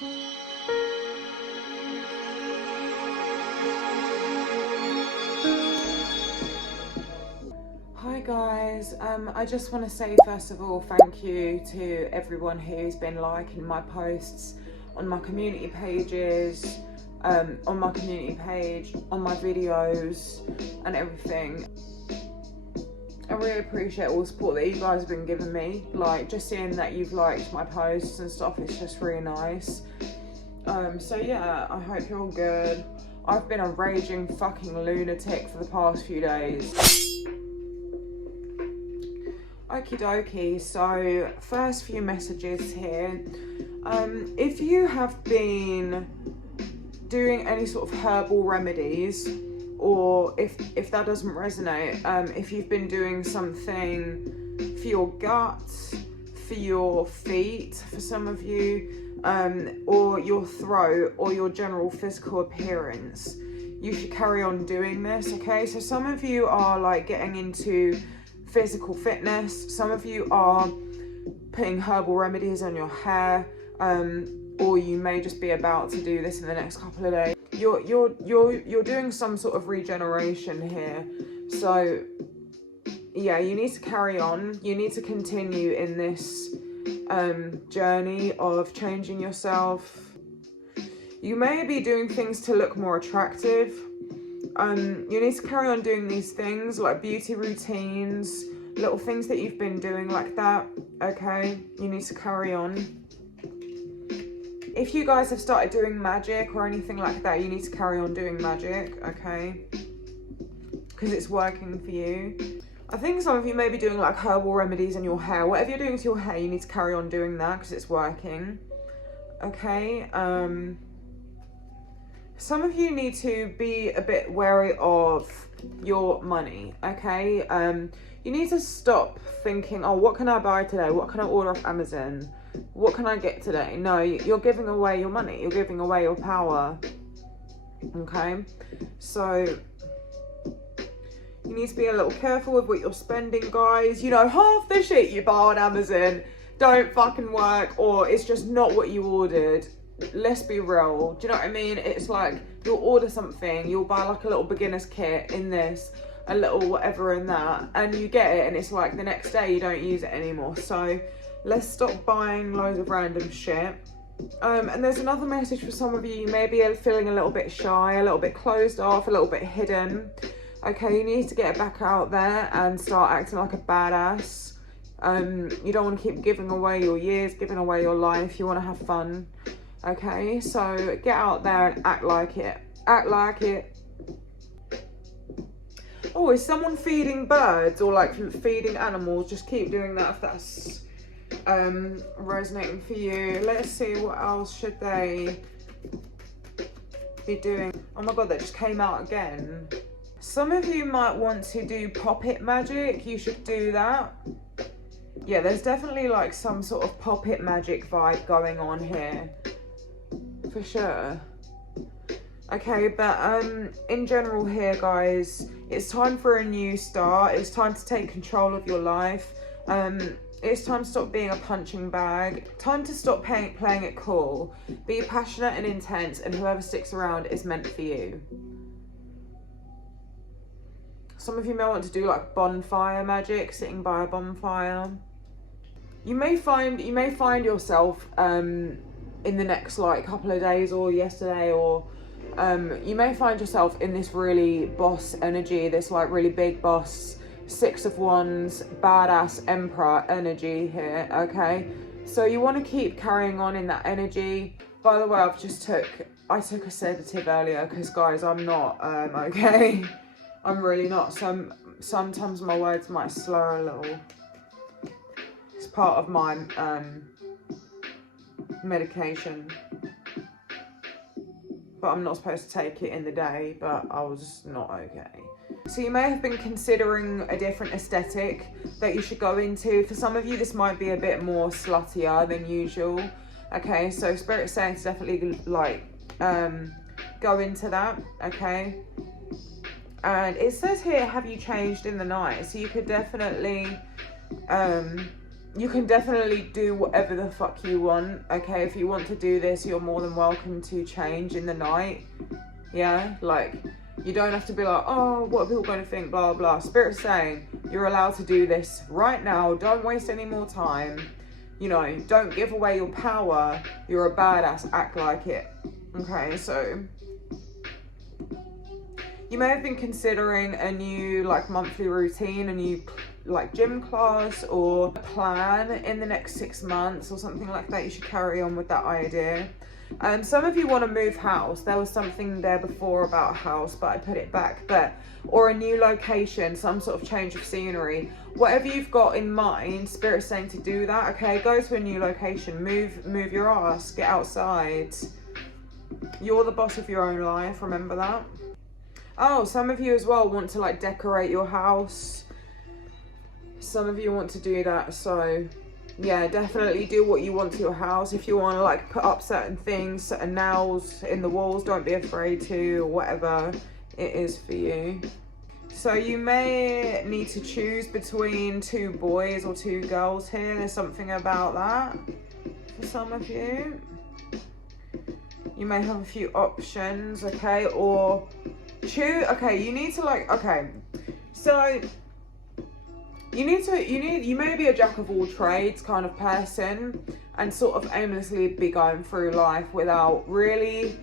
Hi guys, I just want to say first of all thank you to everyone who's been liking my posts on my community pages, on my community page, on my videos and everything. I really appreciate all the support that you guys have been giving me. Like, just seeing that you've liked my posts and stuff, it's just really nice. So yeah, I hope you're all good. I've been a raging fucking lunatic for the past few days. Okie dokie, so first few messages here. If you have been doing any sort of herbal remedies, or if that doesn't resonate, if you've been doing something for your gut, for your feet, for some of you, or your throat, or your general physical appearance, you should carry on doing this, okay? So some of you are like getting into physical fitness, some of you are putting herbal remedies on your hair, or you may just be about to do this in the next couple of days. You're doing some sort of regeneration here, so yeah, you need to carry on. You need to continue in this journey of changing yourself. You may be doing things to look more attractive. You need to carry on doing these things, like beauty routines, little things that you've been doing like that, okay? You need to carry on. If you guys have started doing magic or anything like that, you need to carry on doing magic, okay? Because it's working for you. I think some of you may be doing like herbal remedies in your hair. Whatever you're doing to your hair, you need to carry on doing that because it's working, okay? Some of you need to be a bit wary of your money, okay? You need to stop thinking, oh, what can I buy today? What can I order off Amazon? What can I get today? No, you're giving away your money. You're giving away your power, okay? So you need to be a little careful with what you're spending, guys. You know, half the shit you buy on Amazon don't fucking work, or it's just not what you ordered. Let's be real. Do you know what I mean? It's like you'll order something, you'll buy like a little beginner's kit in this, a little whatever in that, and you get it and it's like the next day you don't use it anymore. So let's stop buying loads of random shit. And there's another message for some of you. You may be feeling a little bit shy, a little bit closed off, a little bit hidden. Okay, you need to get back out there and start acting like a badass. You don't want to keep giving away your years, giving away your life. You want to have fun. Okay, so get out there and act like it. Act like it. Oh, is someone feeding birds or like feeding animals? Just keep doing that if that's resonating for you. Let's see, what else should they be doing? Oh my god, that just came out again. Some of you might want to do pop-it magic. You should do that. Yeah, there's definitely like some sort of pop-it magic vibe going on here. For sure. Okay, but in general here, guys, it's time for a new start. It's time to take control of your life. It's time to stop being a punching bag. Time to stop playing it cool. Be passionate and intense, and whoever sticks around is meant for you. Some of you may want to do like bonfire magic, sitting by a bonfire. You may find yourself in the next like couple of days, or yesterday, or you may find yourself in this really boss energy, this like really big boss, 6 of Wands, badass emperor energy here, okay? So you want to keep carrying on in that energy. By the way, I took a sedative earlier because, guys, I'm not okay. I'm really not. Sometimes my words might slur a little. It's part of my medication, but I'm not supposed to take it in the day, but I was not okay. So you may have been considering a different aesthetic that you should go into. For some of you, this might be a bit more sluttier than usual. Okay, so Spirit's saying to definitely like go into that, okay? And it says here, have you changed in the night? So you could definitely you can definitely do whatever the fuck you want, okay? If you want to do this, you're more than welcome to change in the night. Yeah, like, you don't have to be like, oh, what are people going to think, blah, blah. Spirit's saying you're allowed to do this right now. Don't waste any more time. You know, don't give away your power. You're a badass, act like it. Okay, so you may have been considering a new like monthly routine, a new like gym class or plan in the next 6 months or something like that. You should carry on with that idea. Some of you want to move house. There was something there before about a house, but I put it back. But or a new location, some sort of change of scenery. Whatever you've got in mind, Spirit's saying to do that. Okay, go to a new location. Move your ass. Get outside. You're the boss of your own life. Remember that. Oh, some of you as well want to like decorate your house. Some of you want to do that, so yeah, definitely do what you want to your house. If you want to like put up certain things, certain nails in the walls, don't be afraid to, or whatever it is for you. So you may need to choose between 2 boys or 2 girls here. There's something about that for some of you. You may have a few options, okay, or choose. Okay, you need to like, okay, so you may be a jack of all trades kind of person and sort of aimlessly be going through life without really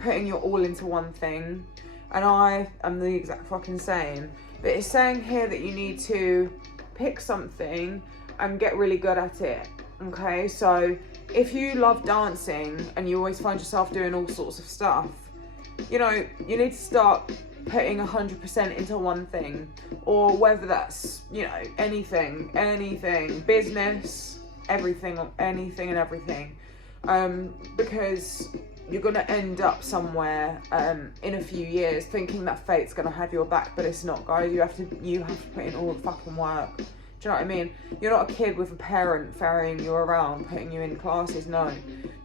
putting your all into one thing. And I am the exact fucking same. But it's saying here that you need to pick something and get really good at it. Okay, so if you love dancing and you always find yourself doing all sorts of stuff, you know, you need to start putting 100% into one thing, or whether that's, you know, anything, business, everything, anything and everything, because you're gonna end up somewhere in a few years thinking that fate's gonna have your back, but it's not, guys. You have to put in all the fucking work. Do you know what I mean? You're not a kid with a parent ferrying you around, putting you in classes. No,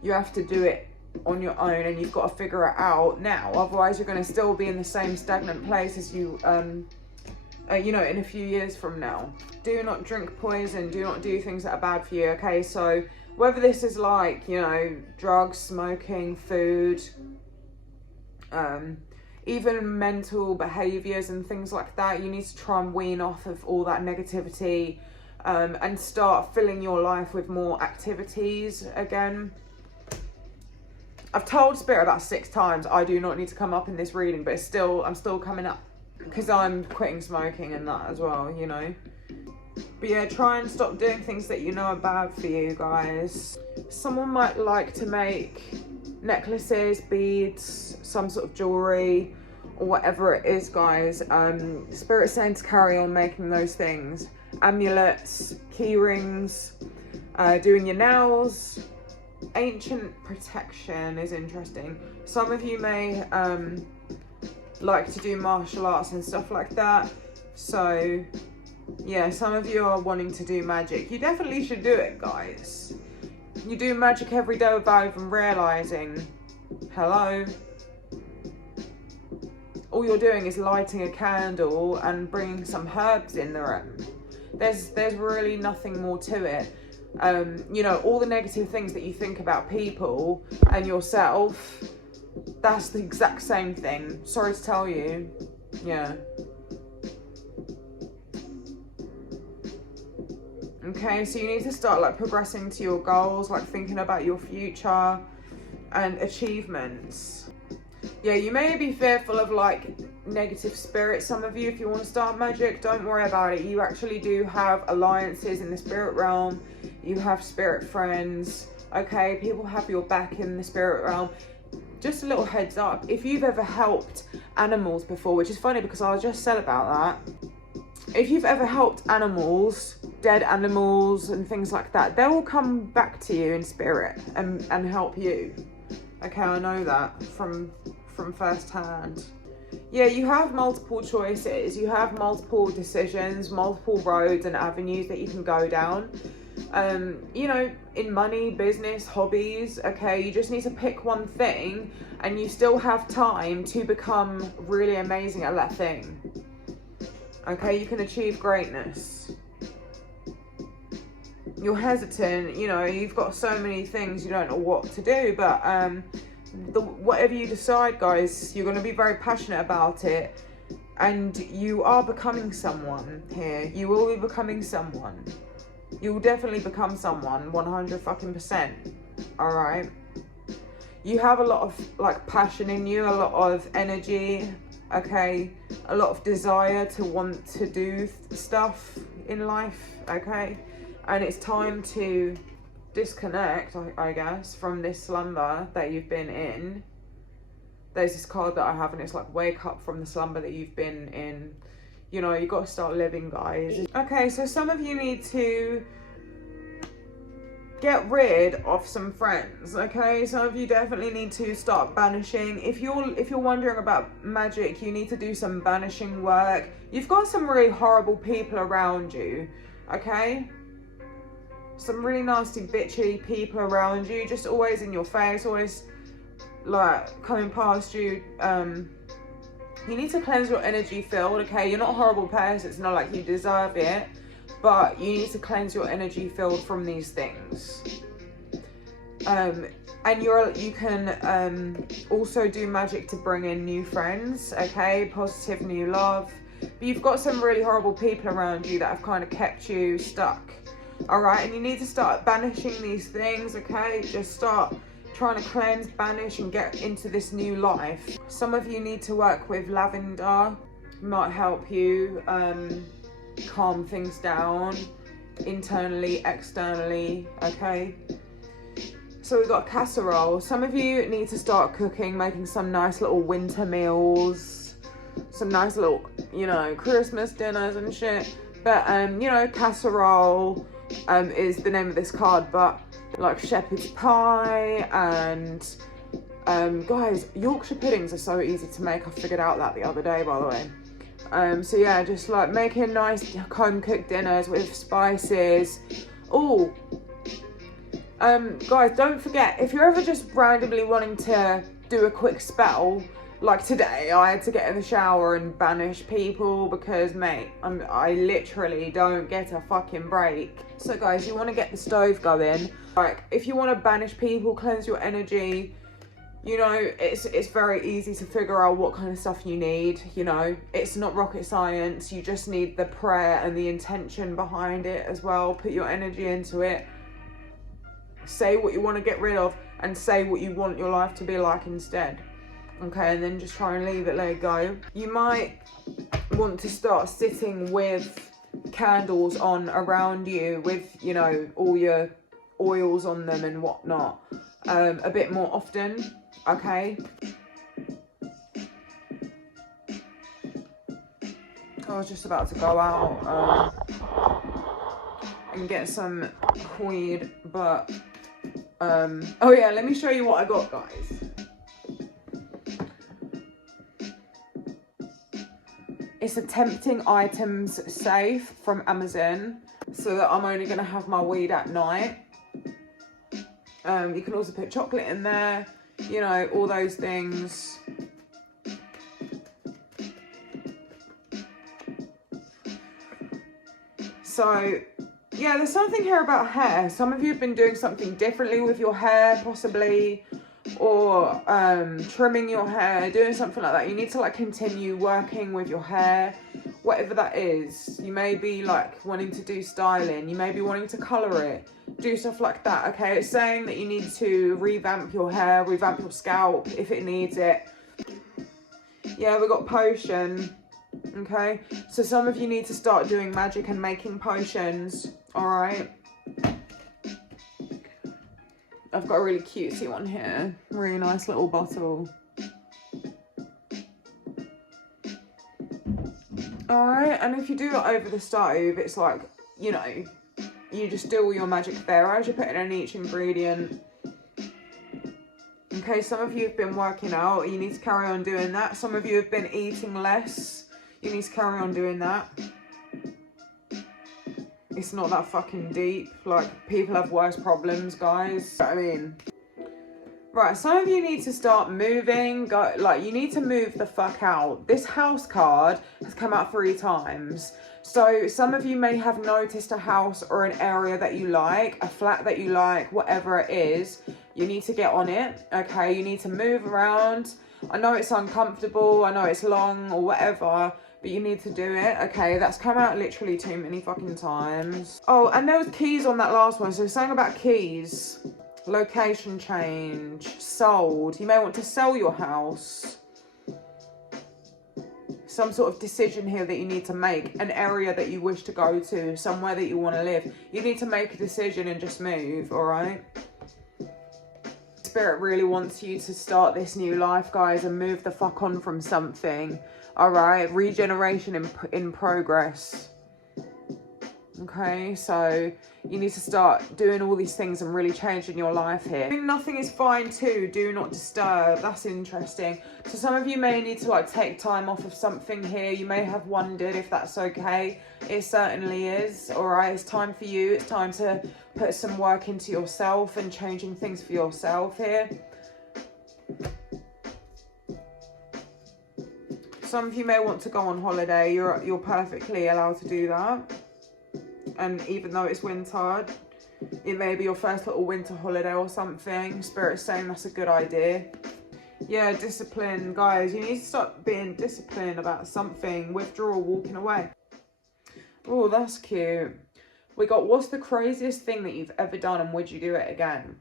you have to do it on your own, and you've got to figure it out now. Otherwise, you're going to still be in the same stagnant place as you, you know, in a few years from now. Do not drink poison. Do not do things that are bad for you. Okay, so whether this is like, you know, drugs, smoking, food, even mental behaviors and things like that, you need to try and wean off of all that negativity, and start filling your life with more activities again. I've told Spirit about 6 times I do not need to come up in this reading, but I'm still coming up because I'm quitting smoking and that as well, you know. But yeah, try and stop doing things that you know are bad for you, guys. Someone might like to make necklaces, beads, some sort of jewelry, or whatever it is, guys. Spirit's saying to carry on making those things. Amulets, key rings, doing your nails. Ancient protection is interesting. Some of you may like to do martial arts and stuff like that. So yeah, some of you are wanting to do magic. You definitely should do it, guys. You do magic every day without even realizing. Hello? All you're doing is lighting a candle and bringing some herbs in the room. There's really nothing more to it. You know, all the negative things that you think about people and yourself, that's the exact same thing. Sorry to tell you. Yeah. Okay, so you need to start like progressing to your goals, like thinking about your future and achievements. Yeah, you may be fearful of like negative spirits. Some of you, if you want to start magic, don't worry about it. You actually do have alliances in the spirit realm. You have spirit friends. Okay, people have your back in the spirit realm. Just a little heads up, if you've ever helped animals before, which is funny because I just said about that. If you've ever helped animals, dead animals and things like that, they will come back to you in spirit and help you. Okay, I know that from first hand. Yeah, you have multiple choices. You have multiple decisions, multiple roads and avenues that you can go down. You know, in money, business, hobbies, okay, you just need to pick one thing and you still have time to become really amazing at that thing. Okay, you can achieve greatness. you're hesitant, you know, you've got so many things, you don't know what to do, but whatever you decide, guys, you're going to be very passionate about it, and you are becoming someone here. You will be becoming someone. You will definitely become someone, 100%. All right. You have a lot of like passion in you, a lot of energy, okay, a lot of desire to want to do stuff in life, okay, and it's time to disconnect, I guess, from this slumber that you've been in. There's this card that I have, and it's like, wake up from the slumber that you've been in. You know, you got to start living, guys. Okay, so some of you need to get rid of some friends, okay? Some of you definitely need to start banishing. If you're wondering about magic, you need to do some banishing work. You've got some really horrible people around you, okay? Some really nasty, bitchy people around you, just always in your face, always like coming past you. You need to cleanse your energy field, okay? You're not a horrible person, it's not like you deserve it, but you need to cleanse your energy field from these things. And you can also do magic to bring in new friends, okay? Positive new love. But you've got some really horrible people around you that have kind of kept you stuck, all right? And you need to start banishing these things, okay? Just start trying to cleanse, banish, and get into this new life. Some of you need to work with lavender. It might help you calm things down internally, externally, okay? So we've got casserole. Some of you need to start cooking, making some nice little winter meals, some nice little, you know, Christmas dinners and shit. But you know, casserole is the name of this card, but like shepherd's pie and guys, Yorkshire puddings are so easy to make. I figured out that the other day, by the way. So yeah, just like making nice home cooked dinners with spices. Oh, guys, don't forget, if you're ever just randomly wanting to do a quick spell, like today, I had to get in the shower and banish people because, mate, I literally don't get a fucking break. So guys, you want to get the stove going. Like, if you want to banish people, cleanse your energy, you know, it's very easy to figure out what kind of stuff you need, you know. It's not rocket science. You just need the prayer and the intention behind it as well. Put your energy into it. Say what you want to get rid of and say what you want your life to be like instead. Okay, and then just try and let it go. You might want to start sitting with candles on around you with, you know, all your oils on them and whatnot a bit more often, okay? I was just about to go out and get some weed, but oh yeah, let me show you what I got, guys. It's a tempting items safe from Amazon, so that I'm only gonna have my weed at night. You can also put chocolate in there, you know, all those things. So yeah, there's something here about hair. Some of you have been doing something differently with your hair, possibly, or trimming your hair, doing something like that. You need to like continue working with your hair, whatever that is. You may be like wanting to do styling, you may be wanting to color it, do stuff like that, okay? It's saying that you need to revamp your hair, revamp your scalp if it needs it. Yeah, we got potion, okay? So some of you need to start doing magic and making potions, all right? I've got a really cutesy one here. Really nice little bottle. Alright, and if you do it over the stove, it's like, you know, you just do all your magic there as you're putting in each ingredient. Okay, some of you have been working out. You need to carry on doing that. Some of you have been eating less. You need to carry on doing that. It's not that fucking deep. Like, people have worse problems, guys. I mean, Right, some of you need to start moving. You need to move the fuck out. This house card has come out 3 times. So some of you may have noticed a house or an area that you like, a flat that you like, whatever it is. You need to get on it, okay? You need to move around. I know it's uncomfortable, I know it's long or whatever, but you need to do it, okay? That's come out literally too many fucking times. Oh, and there was keys on that last one, so something about keys. Location change, sold. You may want to sell your house. Some sort of decision here that you need to make, an area that you wish to go to, somewhere that you want to live. You need to make a decision and just move, all right? Spirit really wants you to start this new life, guys, and move the fuck on from something, all right? Regeneration in progress. Okay, so you need to start doing all these things and really changing your life here. Nothing is fine too, do not disturb. That's interesting. So some of you may need to like take time off of something here. You may have wondered if that's okay. It certainly is, all right? It's time for you. It's time to put some work into yourself and changing things for yourself here. Some of you may want to go on holiday. You're perfectly allowed to do that. And even though it's winter, it may be your first little winter holiday or something. Spirit's saying that's a good idea. Yeah, discipline, guys. You need to start being disciplined about something. Withdrawal, walking away. Oh, that's cute. We got, what's the craziest thing that you've ever done and would you do it again?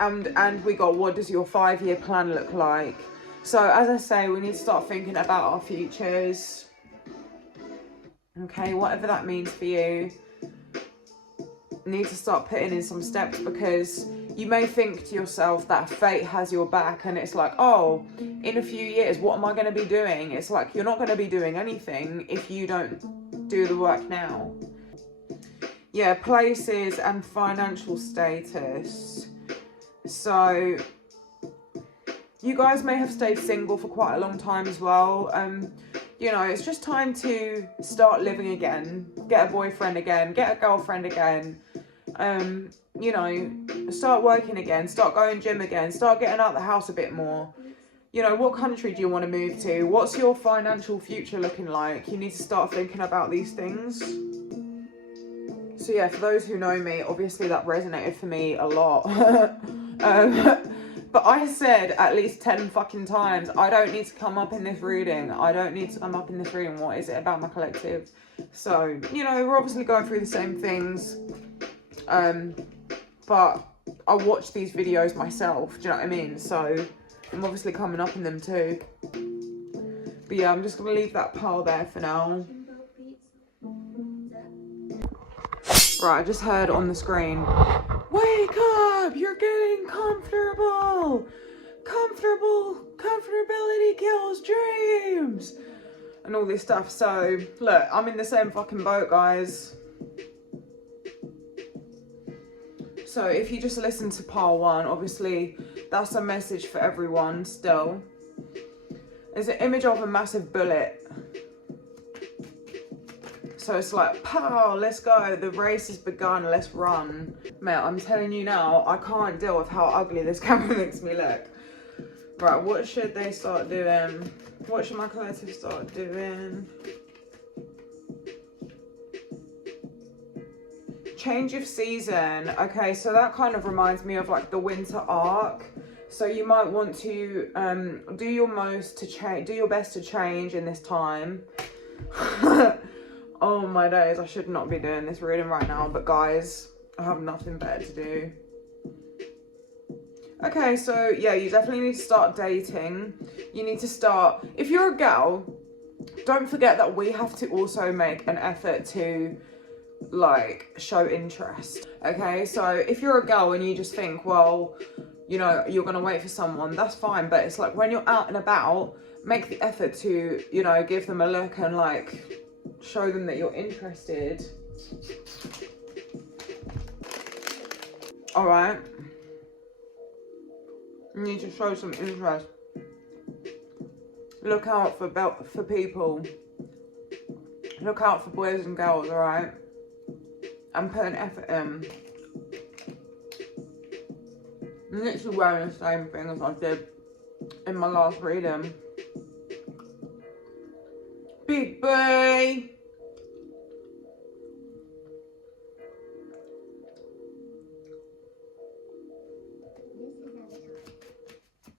And we got, what does your 5-year plan look like? So as I say, we need to start thinking about our futures. Okay, whatever that means for you. Need to start putting in some steps, because you may think to yourself that fate has your back and it's like, oh, in a few years, what am I going to be doing? It's like, you're not going to be doing anything if you don't do the work now. Yeah, places and financial status. So you guys may have stayed single for quite a long time as well. You know, it's just time to start living again, get a boyfriend again, get a girlfriend again, you know, start working again, start going gym again, start getting out of the house a bit more. You know, what country do you want to move to? What's your financial future looking like? You need to start thinking about these things. So yeah, for those who know me, obviously that resonated for me a lot. But I said at least 10 fucking times, I don't need to come up in this reading. I don't need to come up in this reading. What is it about my collective? So, you know, we're obviously going through the same things. But I watch these videos myself. Do you know what I mean? So I'm obviously coming up in them too. But yeah, I'm just going to leave that pile there for now. Right, I just heard on the screen, wake up, you're getting comfortable. Comfortability kills dreams. And all this stuff. So, look, I'm in the same fucking boat, guys. So if you just listen to pile 1, obviously that's a message for everyone still. There's an image of a massive bullet. So it's like, pow, let's go. The race has begun, let's run. Mate, I'm telling you now, I can't deal with how ugly this camera makes me look. Right, what should they start doing? What should my collective start doing? Change of season. Okay, so that kind of reminds me of like the winter arc. So you might want to do your best to change in this time. Oh my days, I should not be doing this reading right now, but guys, I have nothing better to do. Okay, so yeah, you definitely need to start dating. You need to start, if you're a gal, don't forget that we have to also make an effort to like show interest. Okay, so if you're a girl and you just think, well, you know, you're gonna wait for someone, that's fine, but it's like when you're out and about, make the effort to, you know, give them a look and like show them that you're interested. All right, you need to show some interest. Look out for people. Look out for boys and girls, all right? And put an effort in. I'm literally wearing the same thing as I did in my last reading. Big boy!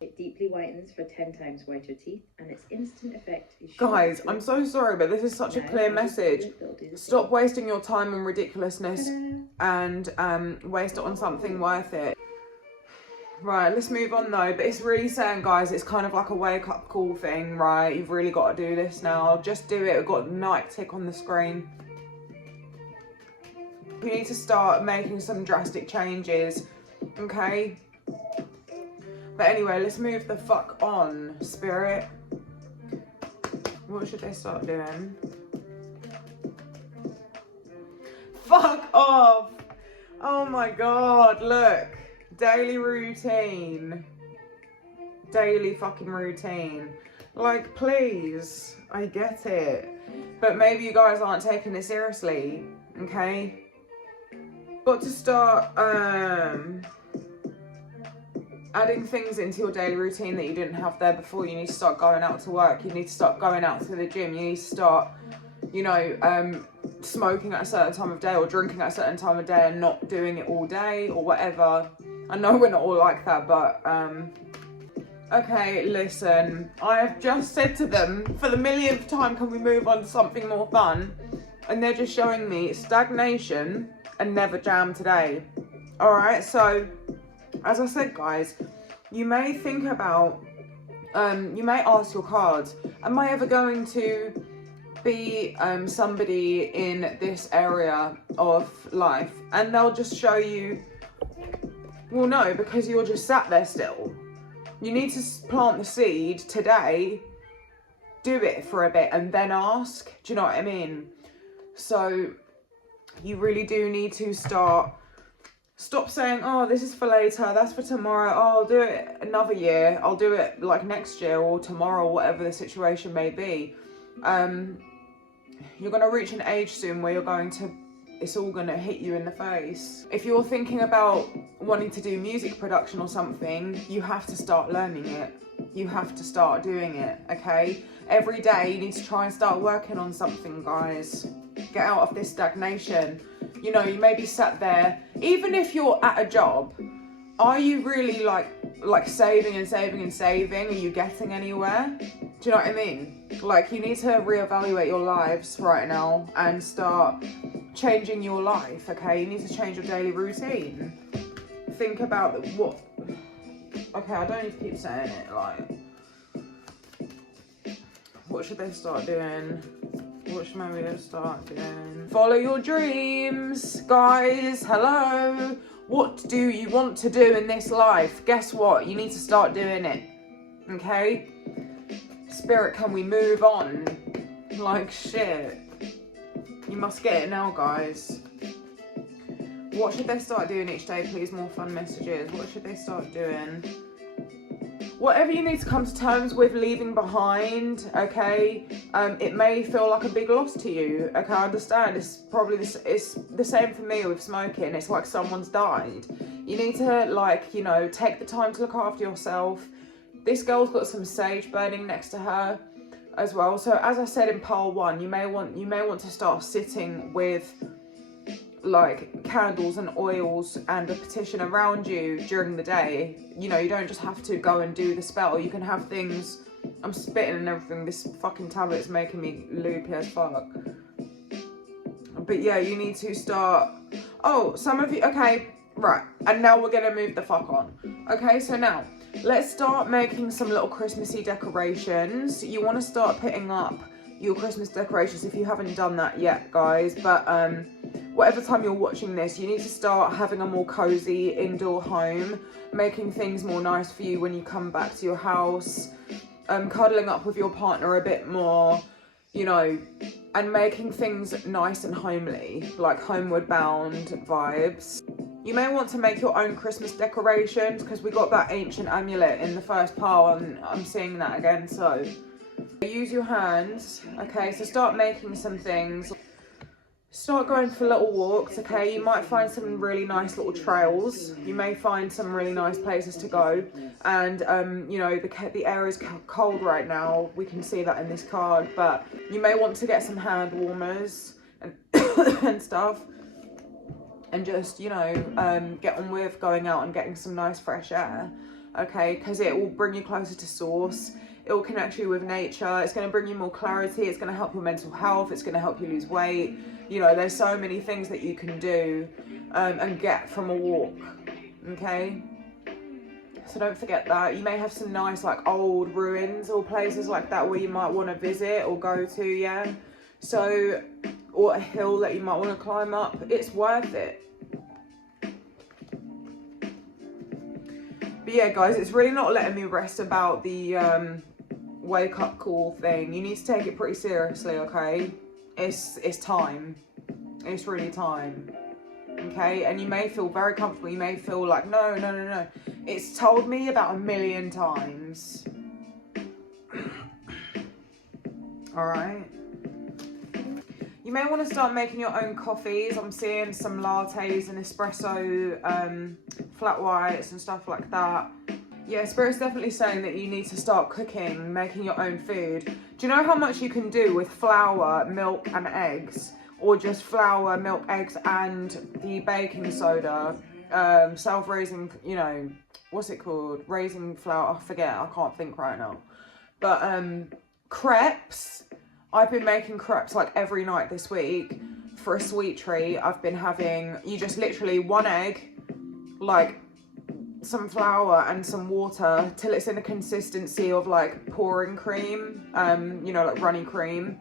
It deeply whitens for 10 times whiter teeth, and its instant effect is... Guys, I'm so sorry, but this is such a clear message. Stop wasting your time on ridiculousness and waste it on something worth it. Right, let's move on though, but it's really saying, guys, it's kind of like a wake-up call thing, right? You've really got to do this now. Just do it. We've got a night tick on the screen. You need to start making some drastic changes, okay? But anyway, let's move the fuck on, Spirit. What should they start doing? Fuck off! Oh my god, look. Daily routine. Daily fucking routine. Like, please. I get it. But maybe you guys aren't taking it seriously, okay? Got to start, adding things into your daily routine that you didn't have there before. You need to start going out to work. You need to start going out to the gym. You need to start, you know, smoking at a certain time of day or drinking at a certain time of day and not doing it all day or whatever. I know we're not all like that, but, okay, listen. I have just said to them, for the millionth time, can we move on to something more fun? And they're just showing me stagnation and never jam today. All right, so... as I said, guys, you may think about, you may ask your cards, am I ever going to be somebody in this area of life? And they'll just show you, well, no, because you're just sat there still. You need to plant the seed today, do it for a bit, and then ask. Do you know what I mean? So you really do need to stop saying, oh, this is for later, that's for tomorrow, oh, I'll do it another year, I'll do it like next year or tomorrow, whatever the situation may be. You're going to reach an age soon where it's all going to hit you in the face. If you're thinking about wanting to do music production or something, you have to start learning it. You have to start doing it, okay? Every day you need to try and start working on something, guys. Get out of this stagnation. You know, you may be sat there, even if you're at a job, are you really like saving and saving and saving? Are you getting anywhere? Do you know what I mean? Like, you need to reevaluate your lives right now and start changing your life, okay? You need to change your daily routine. Think about what... okay, I don't need to keep saying it, like... what should they start doing? What should maybe they start doing? Follow your dreams, guys. Hello. What do you want to do in this life? Guess what? You need to start doing it. Okay? Spirit, can we move on? Like shit. You must get it now, guys. What should they start doing each day, please? More fun messages. What should they start doing? Whatever you need to come to terms with leaving behind, okay? It may feel like a big loss to you, okay? I understand. It's probably it's the same for me with smoking. It's like someone's died. You need to, like, you know, take the time to look after yourself. This girl's got some sage burning next to her as well. So as I said in pile 1, you may want to start sitting with like candles and oils and a petition around you during the day. You know, you don't just have to go and do the spell. You can have things... I'm spitting and everything. This fucking tablet's making me loopy as fuck. But yeah, you need to start... oh, some of you... okay, right. And now we're gonna move the fuck on. Okay, so now let's start making some little Christmassy decorations. You want to start putting up your Christmas decorations if you haven't done that yet, guys. But whatever time you're watching this, you need to start having a more cozy indoor home, making things more nice for you when you come back to your house, cuddling up with your partner a bit more, you know, and making things nice and homely, like homeward bound vibes. You may want to make your own Christmas decorations because we got that ancient amulet in the first pile and I'm seeing that again, so use your hands. Okay, so start making some things. start going for little walks, okay? You might find some really nice little trails. You may find some really nice places to go. And, you know, the air is cold right now. We can see that in this card. But you may want to get some hand warmers and, and stuff. And just, you know, get on with going out and getting some nice fresh air, okay? Because it will bring you closer to source. It will connect you with nature. It's going to bring you more clarity. It's going to help your mental health. It's going to help you lose weight. You know, there's so many things that you can do and get from a walk, okay? So don't forget that. You may have some nice like old ruins or places like that where you might want to visit or go to, yeah? So, or a hill that you might want to climb up. It's worth it. But yeah, guys, it's really not letting me rest about the wake up call thing. You need to take it pretty seriously, okay? It's time. It's really time. Okay? And you may feel very comfortable. You may feel like, no. It's told me about 1 million times. Alright? You may want to start making your own coffees. I'm seeing some lattes and espresso, flat whites and stuff like that. Yeah, Spirit's definitely saying that you need to start cooking, making your own food. Do you know how much you can do with flour, milk and eggs? Or just flour, milk, eggs and the baking soda, self-raising, you know, what's it called? Raising flour, I forget, I can't think right now. But crepes, I've been making crepes like every night this week for a sweet treat. I've been having, you just literally 1 egg, like some flour and some water till it's in the consistency of like pouring cream, you know, like runny cream.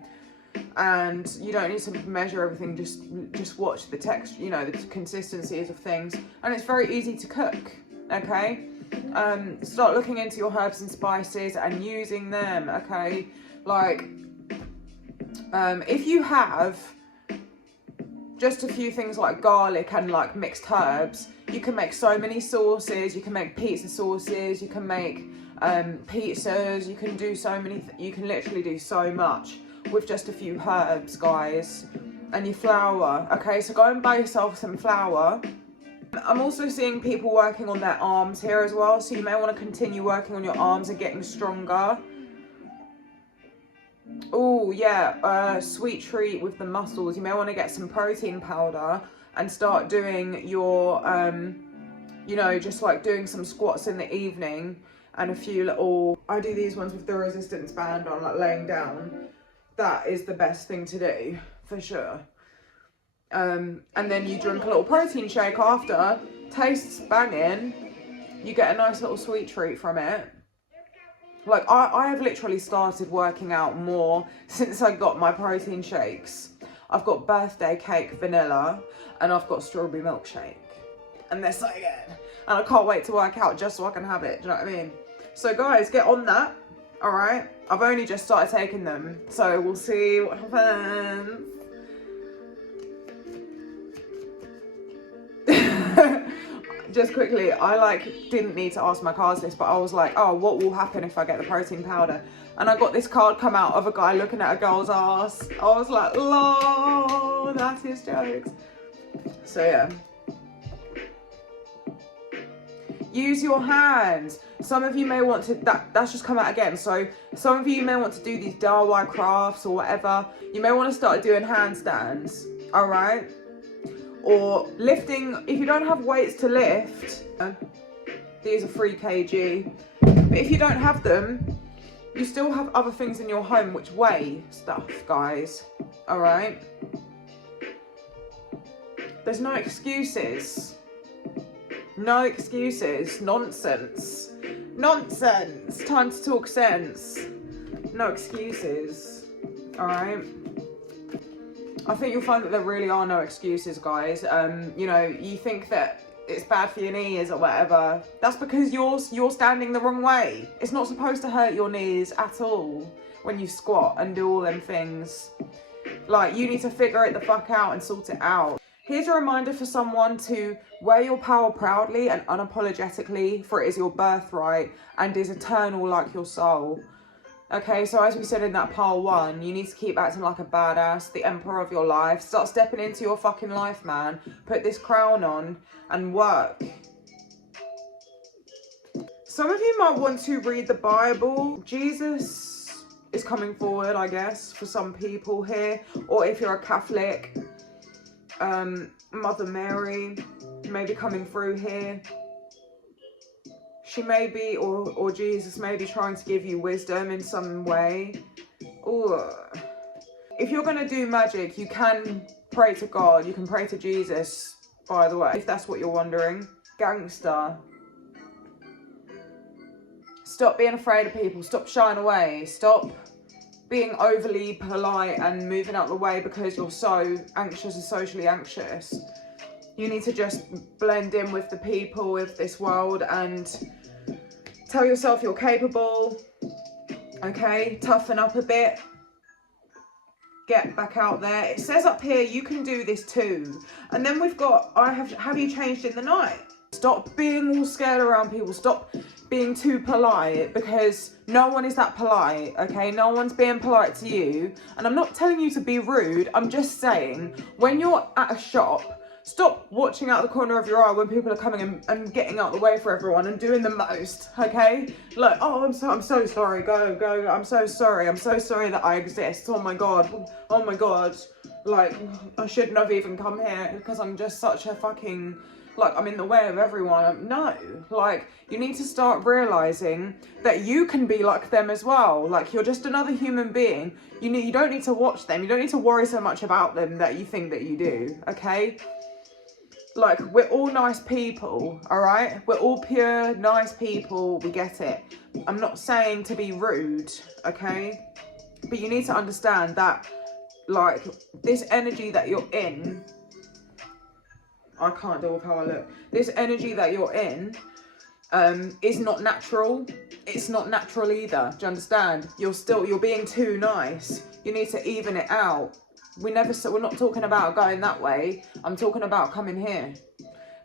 And you don't need to measure everything, just watch the texture, you know, the consistencies of things. And it's very easy to cook, okay? Start looking into your herbs and spices and using them, okay? Like, if you have just a few things like garlic and like mixed herbs, you can make so many sauces. You can make pizza sauces, you can make pizzas, you can do so many, you can literally do so much with just a few herbs, guys. And your flour, okay? So go and buy yourself some flour. I'm also seeing people working on their arms here as well, so you may want to continue working on your arms and getting stronger. Oh yeah, sweet treat with the muscles. You may want to get some protein powder and start doing your, you know, just like doing some squats in the evening and a few little, I do these ones with the resistance band on, like laying down. That is the best thing to do, for sure. And then you drink a little protein shake after. Tastes banging. You get a nice little sweet treat from it. Like, I have literally started working out more since I got my protein shakes. I've got birthday cake vanilla and I've got strawberry milkshake. And they're so good. And I can't wait to work out just so I can have it. Do you know what I mean? So guys, get on that. All right. I've only just started taking them. So we'll see what happens. Just quickly, I didn't need to ask my cards list, but I was like, oh, what will happen if I get the protein powder? And I got this card come out of a guy looking at a girl's ass. I was like, lol, that's his jokes. So yeah. Use your hands. Some of you may want to, that's just come out again. So some of you may want to do these DIY crafts or whatever. You may want to start doing handstands, all right? Or lifting, if you don't have weights to lift, these are 3 kg. But if you don't have them, you still have other things in your home which weigh stuff, guys. All right? There's no excuses. No excuses. Nonsense. Nonsense. Time to talk sense. No excuses. All right? I think you'll find that there really are no excuses, guys. You know, you think that it's bad for your knees or whatever. That's because you're standing the wrong way. It's not supposed to hurt your knees at all when you squat and do all them things. Like, you need to figure it the fuck out and sort it out. Here's a reminder for someone to wear your power proudly and unapologetically, for it is your birthright and is eternal like your soul. Okay, so as we said in that part 1, you need to keep acting like a badass, the emperor of your life. Start stepping into your fucking life, man. Put this crown on and work. Some of you might want to read the Bible. Jesus is coming forward, I guess, for some people here. Or if you're a Catholic, Mother Mary may be coming through here. She may be, or Jesus may be trying to give you wisdom in some way. Ooh. If you're going to do magic, you can pray to God. You can pray to Jesus, by the way, if that's what you're wondering. Gangster. Stop being afraid of people. Stop shying away. Stop being overly polite and moving out the way because you're so anxious and socially anxious. You need to just blend in with the people, with this world, and tell yourself you're capable. Okay, toughen up a bit. Get back out there. It says up here, you can do this too. And then we've got, have you changed in the night? Stop being all scared around people. Stop being too polite, because no one is that polite, okay? No one's being polite to you. And I'm not telling you to be rude. I'm just saying, when you're at a shop, stop watching out the corner of your eye when people are coming and getting out the way for everyone and doing the most, okay? Like, oh, I'm so sorry, go, I'm so sorry that I exist, oh my god, like, I shouldn't have even come here because I'm just such a fucking, like, I'm in the way of everyone. No, like, you need to start realizing that you can be like them as well. Like, you're just another human being. You don't need to watch them. You don't need to worry so much about them that you think that you do, okay? Like, we're all nice people, all right? We're all pure, nice people. We get it. I'm not saying to be rude, okay? But you need to understand that, like, this energy that you're in, I can't deal with how I look. This energy that you're in is not natural. It's not natural either. Do you understand? You're being too nice. You need to even it out. We're not talking about going that way. I'm talking about coming here.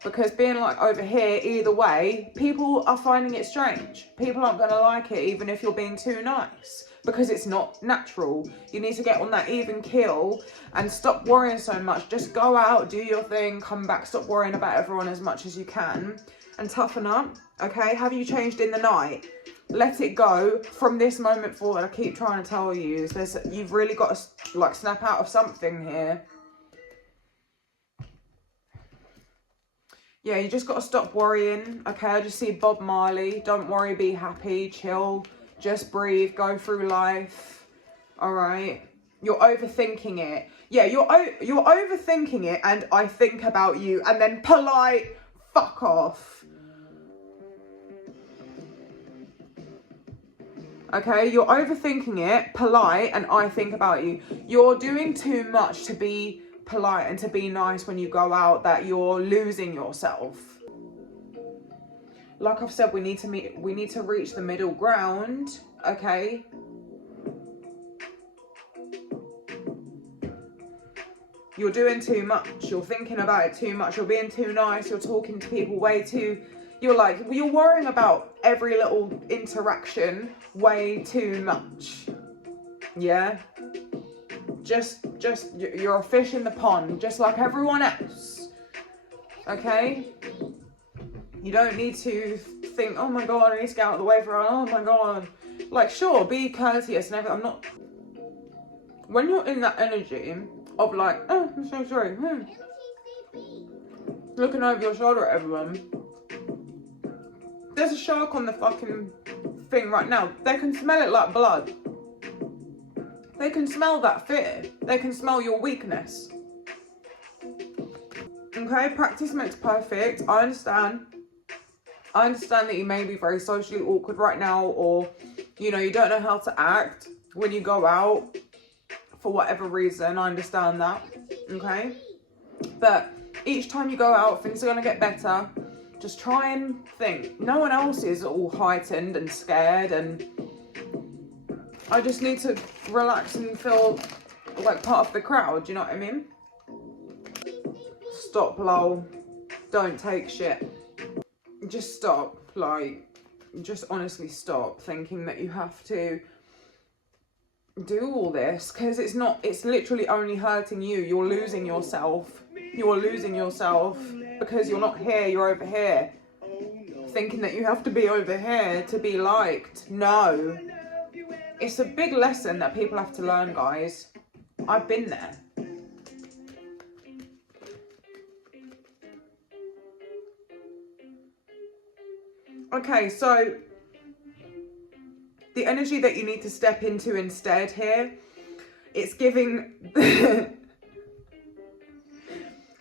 Because being like over here, either way, people are finding it strange. People aren't going to like it even if you're being too nice. Because it's not natural. You need to get on that even keel and stop worrying so much. Just go out, do your thing, come back. Stop worrying about everyone as much as you can. And toughen up, okay? Have you changed in the night? Let it go from this moment forward. I keep trying to tell you, you've really got to like snap out of something here. Yeah, you just got to stop worrying, okay? I just see Bob Marley. Don't worry, be happy, chill, just breathe, go through life, all right? You're overthinking it. Yeah, you're overthinking it, and I think about you, and then polite, fuck off. Okay, you're overthinking it, polite, and I think about you. You're doing too much to be polite and to be nice when you go out, that you're losing yourself. Like I've said, we need to reach the middle ground, okay? You're doing too much. You're thinking about it too much. You're being too nice. You're talking to people way too... You're worrying about every little interaction way too much. Yeah? You're a fish in the pond, just like everyone else. Okay? You don't need to think, oh my god, I need to get out of the way for her. Oh my god. Like, sure, be courteous and everything. I'm not... When you're in that energy of like, oh, I'm so sorry. Looking over your shoulder at everyone. There's a shark on the fucking thing right now. They can smell it like blood. They can smell that fear. They can smell your weakness. Okay, practice makes perfect. I understand. I understand that you may be very socially awkward right now, or, you know, you don't know how to act when you go out for whatever reason. I understand that, okay? But each time you go out, things are going to get better. Just try and think. No one else is all heightened and scared, and I just need to relax and feel like part of the crowd, do you know what I mean? Stop, lol. Don't take shit. Just stop, like, just honestly stop thinking that you have to do all this, because it's literally only hurting you. You're losing yourself. You're losing yourself because you're not here, you're over here. Thinking that you have to be over here to be liked. No. It's a big lesson that people have to learn, guys. I've been there. Okay, so the energy that you need to step into instead here, it's giving...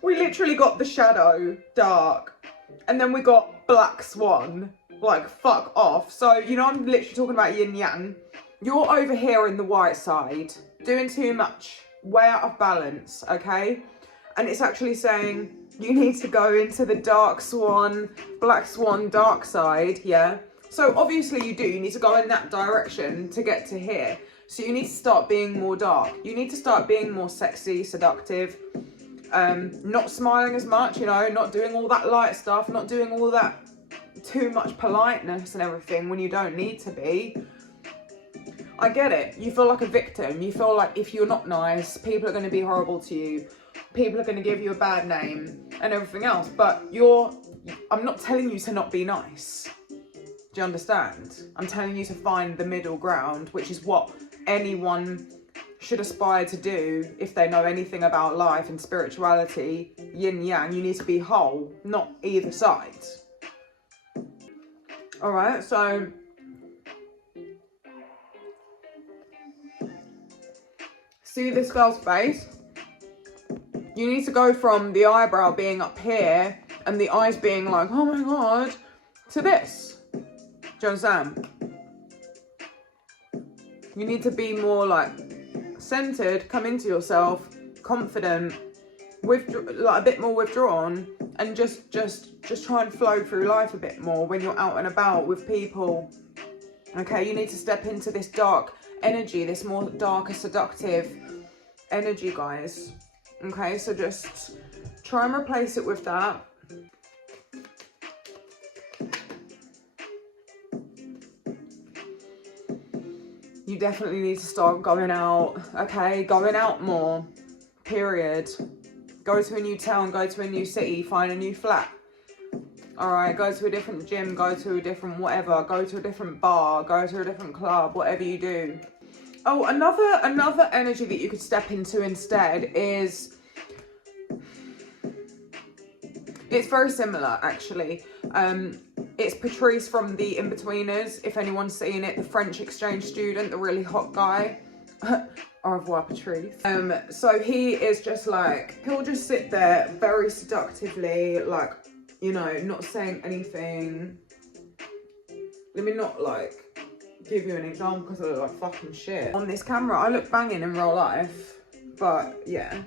We literally got the shadow, dark, and then we got black swan, like fuck off. So, you know, I'm literally talking about yin yang. You're over here in the white side, doing too much, way out of balance, okay? And it's actually saying you need to go into the dark swan, black swan, dark side, yeah? So obviously you do, you need to go in that direction to get to here. So you need to start being more dark. You need to start being more sexy, seductive, not smiling as much, you know, not doing all that light stuff, not doing all that too much politeness and everything when you don't need to be. I get it. You feel like a victim. You feel like if you're not nice, people are going to be horrible to you. People are going to give you a bad name and everything else. But I'm not telling you to not be nice. Do you understand? I'm telling you to find the middle ground, which is what anyone should aspire to do if they know anything about life and spirituality. Yin yang, you need to be whole, not either side. All right, so see this girl's face? You need to go from the eyebrow being up here and the eyes being like, oh my God, to this. Do you understand? You need to be more like centered, come into yourself, confident, like a bit more withdrawn, and just try and flow through life a bit more when you're out and about with people. Okay, you need to step into this dark energy, this more darker, seductive energy, guys. Okay, so just try and replace it with that. You definitely need to start going out, okay? Going out more, period. Go to a new town, go to a new city, find a new flat. All right, go to a different gym, go to a different whatever, go to a different bar, go to a different club, whatever you do. Oh, another energy that you could step into instead is, it's very similar actually. It's Patrice from The Inbetweeners, if anyone's seen it, the French exchange student, the really hot guy. Au revoir, Patrice. So he is just like, he'll just sit there very seductively, like, you know, not saying anything. Let me not like give you an example because I look like fucking shit. On this camera, I look banging in real life, but yeah.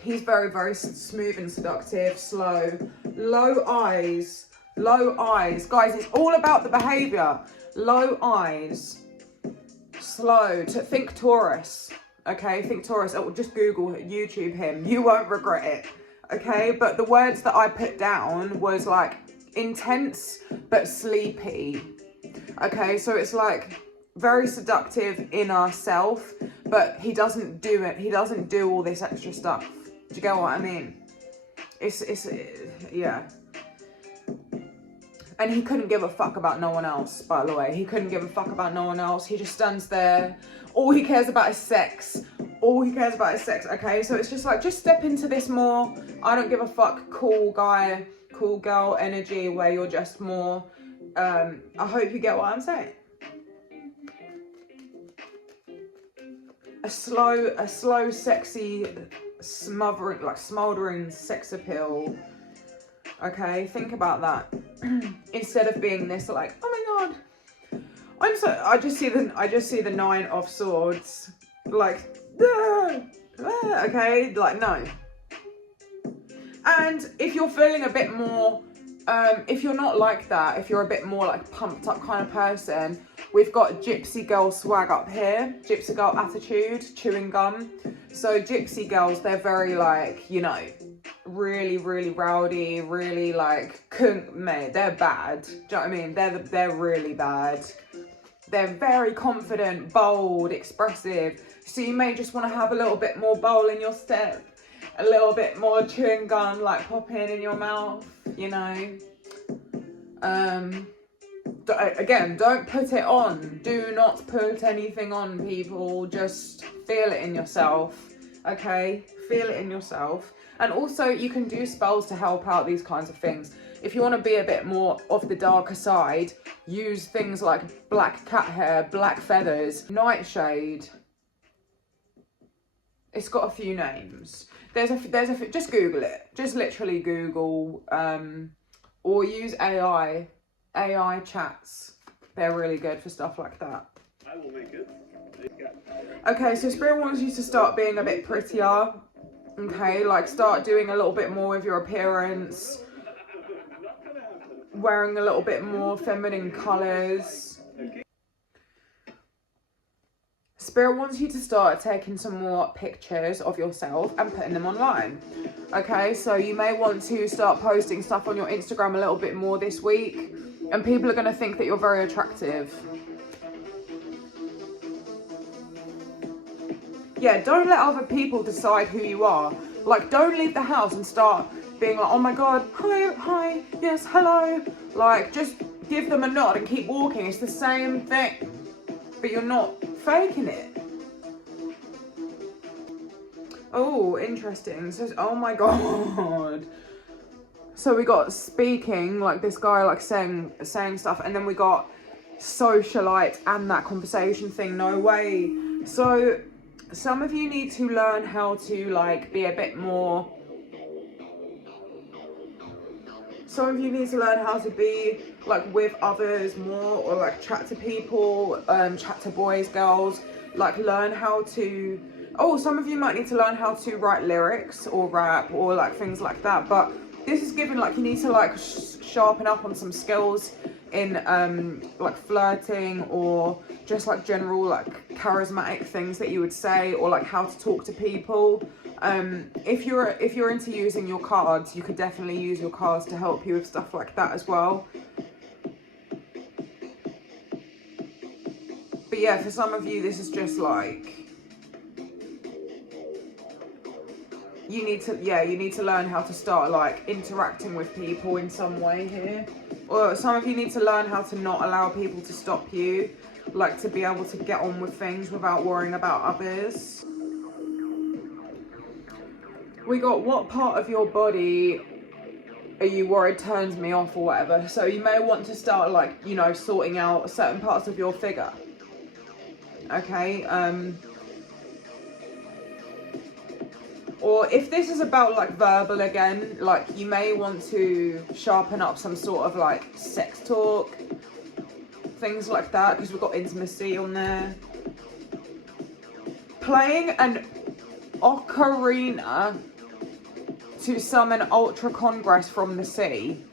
He's very, very smooth and seductive, slow, low eyes. Guys, it's all about the behavior. Low eyes, slow, think Taurus, okay? Think Taurus, just Google, YouTube him. You won't regret it, okay? But the words that I put down was like intense, but sleepy, okay? So it's like very seductive inner self, but he doesn't do it. He doesn't do all this extra stuff. Do you get what I mean? Yeah. And he couldn't give a fuck about no one else, by the way. He couldn't give a fuck about no one else. He just stands there. All he cares about is sex. All he cares about is sex, okay? So it's just like, just step into this more, I don't give a fuck, cool guy, cool girl energy where you're just more, I hope you get what I'm saying. A slow, sexy, smoldering sex appeal. Okay, think about that. Instead of being this like, oh my God, I just see the Nine of Swords, like, okay, like no. And if you're feeling a bit more, if you're not like that, if you're a bit more like pumped up kind of person, we've got Gypsy Girl swag up here, Gypsy Girl attitude, chewing gum. So Gypsy girls, they're very like, you know, really, really rowdy, really like, mate, they're bad. Do you know what I mean? They're really bad. they're very confident, bold, expressive. So you may just want to have a little bit more bowl in your step, a little bit more chewing gum like popping in your mouth, you know. Again, don't put it on. Do not put anything on, people. Just feel it in yourself, okay? Feel it in yourself. And also, you can do spells to help out these kinds of things. If you want to be a bit more of the darker side, use things like black cat hair, black feathers, nightshade. It's got a few names. Just Google it. Just literally Google, or use AI chats. They're really good for stuff like that. I will make it. Okay, so Spirit wants you to start being a bit prettier. Okay, like start doing a little bit more with your appearance. Wearing a little bit more feminine colours. Spirit wants you to start taking some more pictures of yourself and putting them online. Okay, so you may want to start posting stuff on your Instagram a little bit more this week. And people are going to think that you're very attractive. Yeah, don't let other people decide who you are. Like, don't leave the house and start being like, oh my god, hi, yes, hello. Like, just give them a nod and keep walking. It's the same thing. But you're not faking it. Oh, interesting. So, oh my god. So we got speaking, like this guy like saying stuff, and then we got socialite and that conversation thing. No way. So some of you need to learn how to like be a bit more. Some of you need to learn how to be like with others more, or like chat to people, chat to boys, girls, like learn how to. Oh, some of you might need to learn how to write lyrics or rap or like things like that. But this is given like you need to like sharpen up on some skills in like flirting, or just like general like charismatic things that you would say, or like how to talk to people. If you're into using your cards, you could definitely use your cards to help you with stuff like that as well. But yeah, for some of you, this is just like you need to learn how to start like interacting with people in some way here. Or some of you need to learn how to not allow people to stop you, like to be able to get on with things without worrying about others. We got, what part of your body are you worried turns me off or whatever? So you may want to start like, you know, sorting out certain parts of your figure. Okay, or if this is about like verbal again, like you may want to sharpen up some sort of like sex talk, things like that, because we've got intimacy on there. Playing an ocarina to summon Ultra Congress from the sea.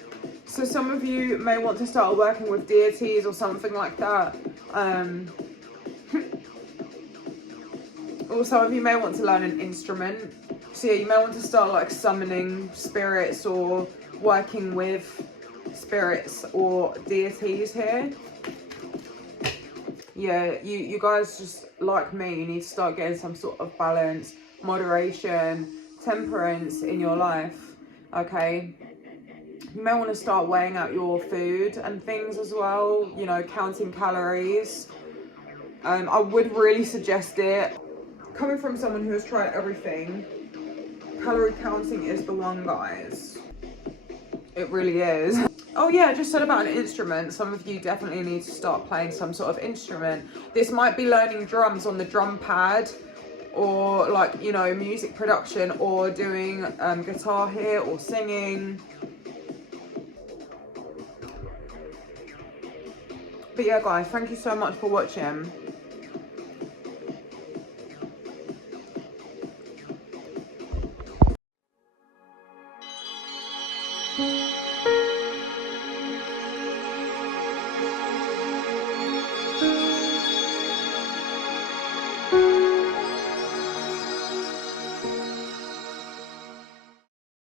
So some of you may want to start working with deities or something like that. Or some of you may want to learn an instrument. So yeah, you may want to start like summoning spirits or working with spirits or deities here. Yeah, you guys, just like me, you need to start getting some sort of balance, moderation, temperance in your life, okay? You may want to start weighing out your food and things as well, you know, counting calories. I would really suggest it. Coming from someone who has tried everything, calorie counting is the one, guys. It really is. Oh yeah, I just said about an instrument. Some of you definitely need to start playing some sort of instrument. This might be learning drums on the drum pad, or like, you know, music production, or doing guitar here, or singing. But yeah, guys, thank you so much for watching.